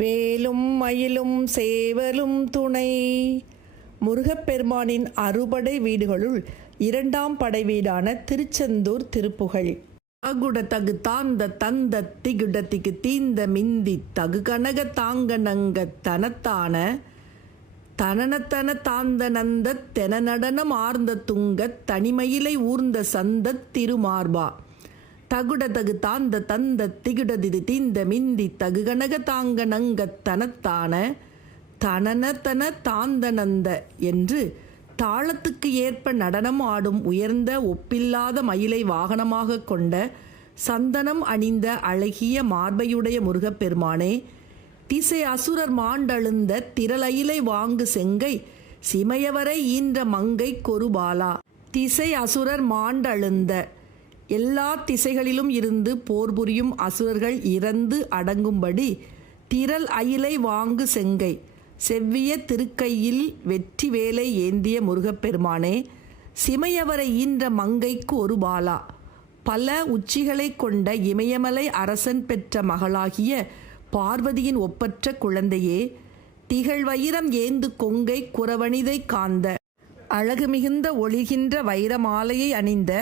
வேலும் மயிலும் சேவலும் துணை. முருகப்பெருமானின் அறுபடை வீடுகளுள் இரண்டாம் படை வீடான திருச்செந்தூர் திருப்புகழ். அகுட தகு தாந்த தந்த திகுட திகு தீந்த மிந்தி தகு கனக தாங்க நங்க தனத்தான தனனத்தன தாந்த நந்த தென நடனம் ஆர்ந்த துங்க தனிமயிலை ஊர்ந்த சந்த திருமார்பா. தகுட தகு தாந்த தந்த திகுட திது தீந்த மிந்தி தகு கனக தாங்க நங்க தனத்தான தனனத்தன தாந்தனந்த என்று தாளத்துக்கு ஏற்ப நடனம் ஆடும் உயர்ந்த ஒப்பில்லாத மயிலை வாகனமாக கொண்ட சந்தனம் அணிந்த அழகிய மார்பையுடைய முருகப்பெருமானே, திசை அசுரர் மாண்டழுந்த திரளயிலை வாங்கு செங்கை சிமையவரை ஈன்ற மங்கை கொருபாலா. திசை அசுரர் மாண்டழுந்த எல்லா திசைகளிலும் இருந்து போர் புரியும் அசுரர்கள் இறந்து அடங்கும்படி திரள் அயிலை வாங்கு செங்கை செவ்விய திருக்கையில் வெற்றி வேலை ஏந்திய முருகப்பெருமானே, சிமையவரை ஈன்ற மங்கைக்கு ஒரு பாலா. பல உச்சிகளை கொண்ட இமயமலை அரசன் பெற்ற மகளாகிய பார்வதியின் ஒப்பற்ற குழந்தையே, திகழ் வைரம் ஏந்து கொங்கை குறவணிதை காந்த அழகு மிகுந்த ஒளிகின்ற வைரமாலையை அணிந்த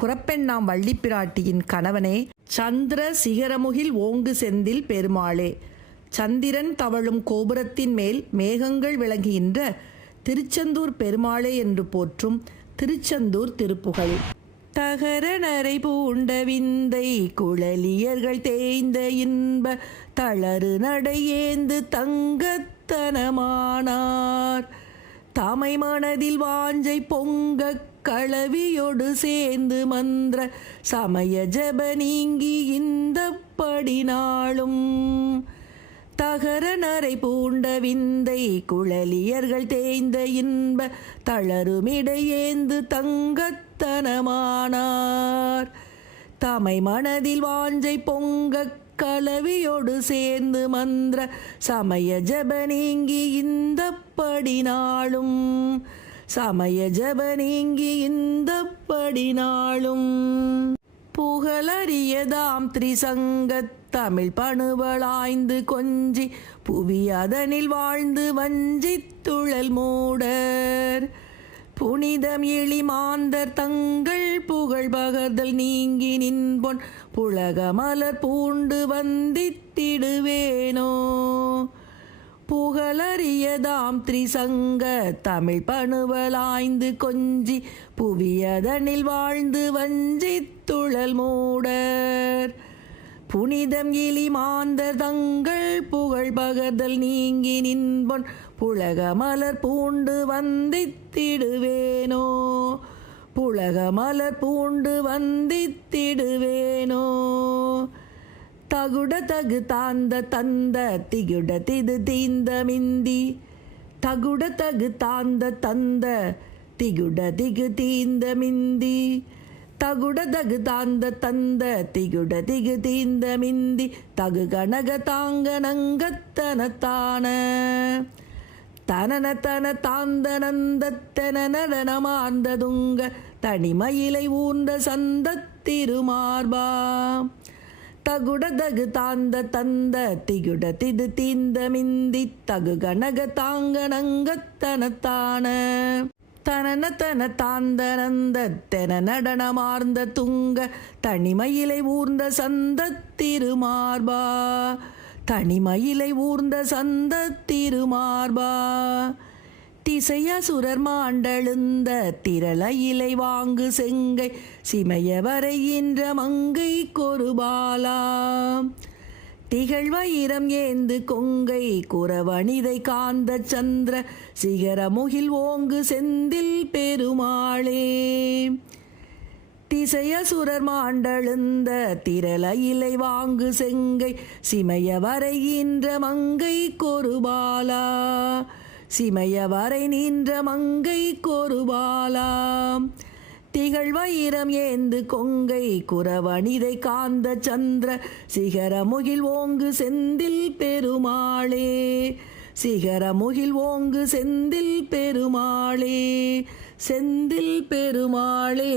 குறப்பெண்ணாம் வள்ளி பிராட்டியின் கணவனே, சந்திர சிகரமுகில் ஓங்கு செந்தில் பெருமாளே, சந்திரன் தவழும் கோபுரத்தின் மேல் மேகங்கள் விளங்குகின்ற திருச்செந்தூர் பெருமாளே என்று போற்றும் திருச்செந்தூர் திருப்புகழ். தகர நரை பூண்ட விந்தை குழலியர்கள் தேய்ந்த இன்ப தளறு நடையேந்து தங்கத்தனமானார் தாமை மனதில் வாஞ்சை பொங்க களவியோடு சேர்ந்து மந்திர சமய ஜப நீங்கி இந்த படினாலும். தகர நரை பூண்ட விந்தை குழலியர்கள் தேய்ந்த இன்ப தளருமிடையேந்து தங்கத்தனமானார் தமை மனதில் வாஞ்சை பொங்க கலவியோடு சேர்ந்து மந்திர சமய ஜப நீங்கி இந்த படினாலும். சமய ஜப நீங்கி இந்த படினாலும். புகழறியதாம் திரிசங்கத் தமிழ் பணுவளாய்ந்து கொஞ்சி புவி அதனில் வாழ்ந்து வஞ்சித்துழல் மூடர் புனிதம் எளிமாந்தர் தங்கள் புகழ் பகர்தல் நீங்கி நின்பொன் புலக மலர் பூண்டு வந்தித்திடுவேனோ. புகழறியதாம் திரிசங்க தமிழ் பணுவளாய்ந்து கொஞ்சி புவியதனில் வாழ்ந்து வஞ்சித்துழல் மூடர் புனிதம் எளிமாந்தர் தங்கள் புகழ் பகர்தல் நீங்கி நின்பொன் புலக மலர் பூண்டு வந்தித்திடுவேனோ. புலக மலர் பூண்டு வந்தித்திடுவேனோ. தகுட தகு தாந்த தந்த திகுட திது தீந்த மிந்தி தகுட தகு தாந்த தந்த திகுட திகு தீந்த மிந்தி தகுட தகு தாந்த தந்த திகுட திகு தீந்த மிந்தி தகு கனக தாங்க நங்கத்தனத்தான தனனத்தன தாந்த நந்தத்தன நடனமார்ந்த துங்க தனிமயிலை ஊர்ந்த சந்த திருமார்பா. தகுட தகு தாந்த தந்த திகுட திது தீந்த மிந்தி தகு கனக தாங்க நங்கத்தனத்தான தனனத்தன தாந்த நந்த தென நடனமார்ந்த துங்க தனிமயிலை ஊர்ந்த சந்த திருமார்பா. தனிமயிலை ஊர்ந்த சந்த திருமார்பா. திசையசுரர் மாண்டழுந்த திரளயிலை வாங்கு செங்கை சிமையவரை ஈன்ற மங்கை கொருபாலா. திகழ் வைரம் ஏந்து கொங்கை குறவணிதை காந்த சந்திர சிகரமுகில் ஓங்கு செந்தில் பெருமாளே. திசையசுரர் மாண்டழுந்த திரளயிலை வாங்கு செங்கை சிமையவரை ஈன்ற மங்கை கொருபாலா. சிமையவரை நின்ற மங்கை கொருபாலா. திகழ் வைரம் ஏந்து கொங்கை குறவணிதை காந்த சந்திர சிகரமுகில் ஓங்கு செந்தில் பெருமாளே. சிகரமுகில் ஓங்கு செந்தில் பெருமாளே. செந்தில் பெருமாளே.